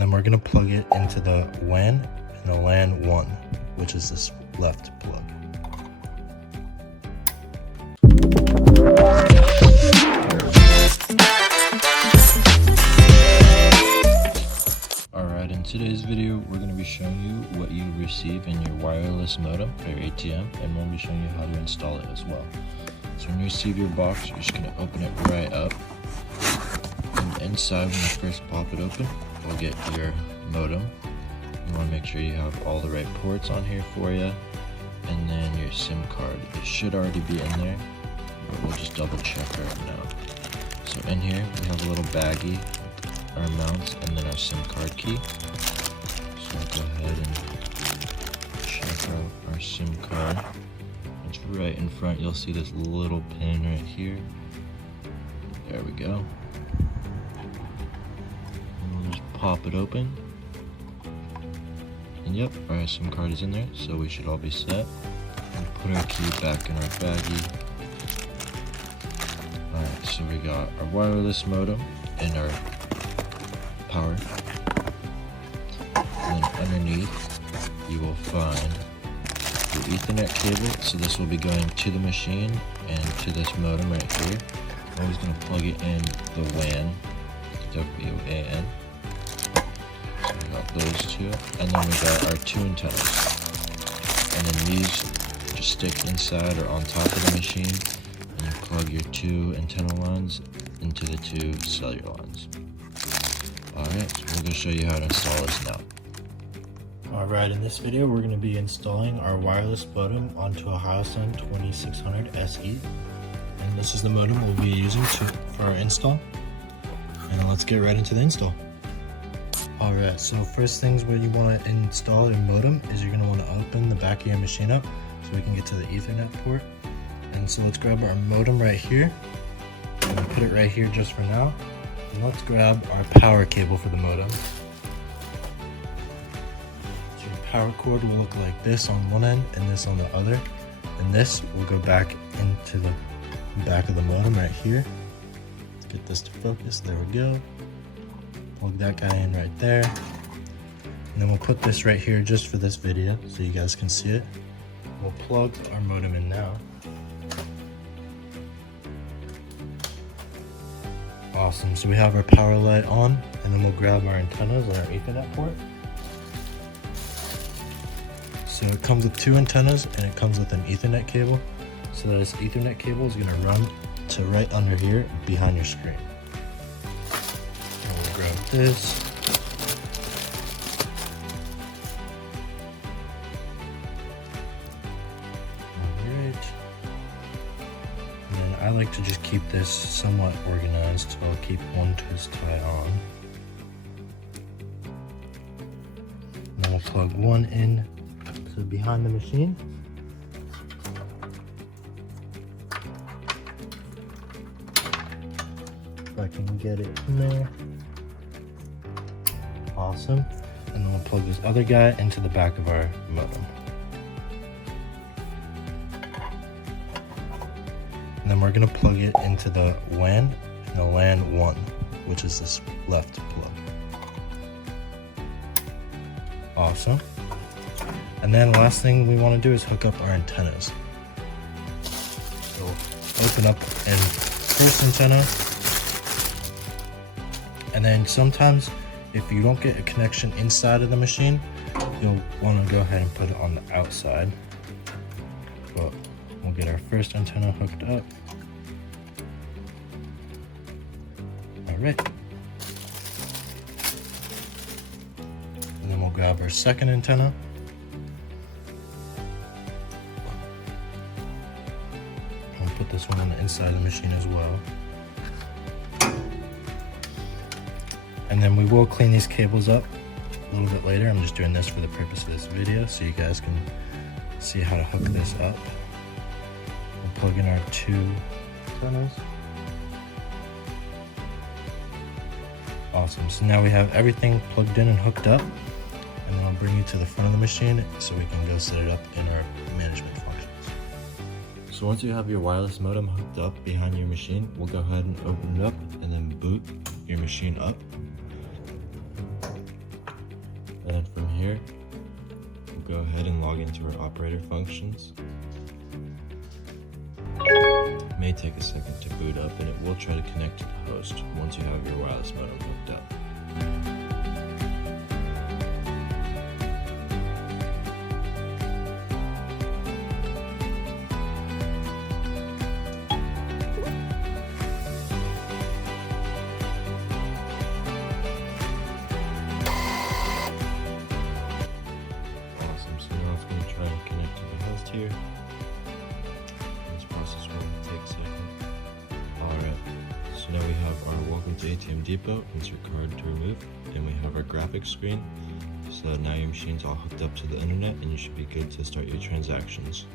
And then we're gonna plug it into the WAN and the LAN 1, which is this left plug. Alright, in today's video, we're going to be showing you what you receive in your wireless modem for your ATM, and we'll be showing you how to install it as well. So when you receive your box, you're just going to open it right up. And inside, when you first pop it open, you'll get your modem. You want to make sure you have all the right ports on here for you, and then your SIM card. It should already be in there, but we'll just double check right now. So in here, we have a little baggie, our mounts, and then our SIM card key. So I'll go ahead and check out our SIM card. It's right in front. You'll see this little pin right here. There we go. And we'll just pop it open. And yep, our SIM card is in there, so we should all be set. And put our key back in our baggie. Alright, so we got our wireless modem and our power. And then underneath, you will find your Ethernet cable. So this will be going to the machine and to this modem right here. I'm always going to plug it in the WAN, W-A-N. So we got those two, and then we got our two antennas. And then these just stick inside or on top of the machine, and you plug your two antenna lines into the two cellular lines. Alright, so we're going to show you how to install this now. Alright, in this video we're going to be installing our wireless modem onto a Hyosung 2600SE. And this is the modem we'll be using for our install. And let's get right into the install. Alright, so first things when you want to install your modem is you're going to want to open the back of your machine up so we can get to the Ethernet port. And so let's grab our modem right here. I'm going to put it right here just for now. And let's grab our power cable for the modem. So your power cord will look like this on one end and this on the other. And this will go back into the back of the modem right here. Let's get this to focus. There we go. Plug that guy in right there. And then we'll put this right here just for this video so you guys can see it. We'll plug our modem in now. Awesome, so we have our power light on, and then we'll grab our antennas on our Ethernet port. So it comes with two antennas and it comes with an Ethernet cable. So this Ethernet cable is gonna run to right under here behind your screen. And we'll grab this. I like to just keep this somewhat organized, so I'll keep one twist tie on. And then we'll plug one in to behind the machine. If I can get it in there. Awesome. And then we'll plug this other guy into the back of our modem. And then we're going to plug it into the WAN and the LAN 1, which is this left plug. Awesome. And then last thing we want to do is hook up our antennas. So open up in first antenna. And then sometimes if you don't get a connection inside of the machine, you'll want to go ahead and put it on the outside. But we'll get our first antenna hooked up. Alright. And then we'll grab our second antenna. And we'll put this one on the inside of the machine as well. And then we will clean these cables up a little bit later. I'm just doing this for the purpose of this video so you guys can see how to hook this up. We'll plug in our two antennas. Awesome, so now we have everything plugged in and hooked up, and then I'll bring you to the front of the machine so we can go set it up in our management functions. So once you have your wireless modem hooked up behind your machine, we'll go ahead and open it up and then boot your machine up. here, we'll go ahead and log into our operator functions. It may take a second to boot up, and it will try to connect to the host once you have your wireless modem hooked up. Here. This process will take a second. Alright, so now we have our welcome to ATM Depot, insert card to remove, and we have our graphics screen. So now your machine's all hooked up to the internet and you should be good to start your transactions.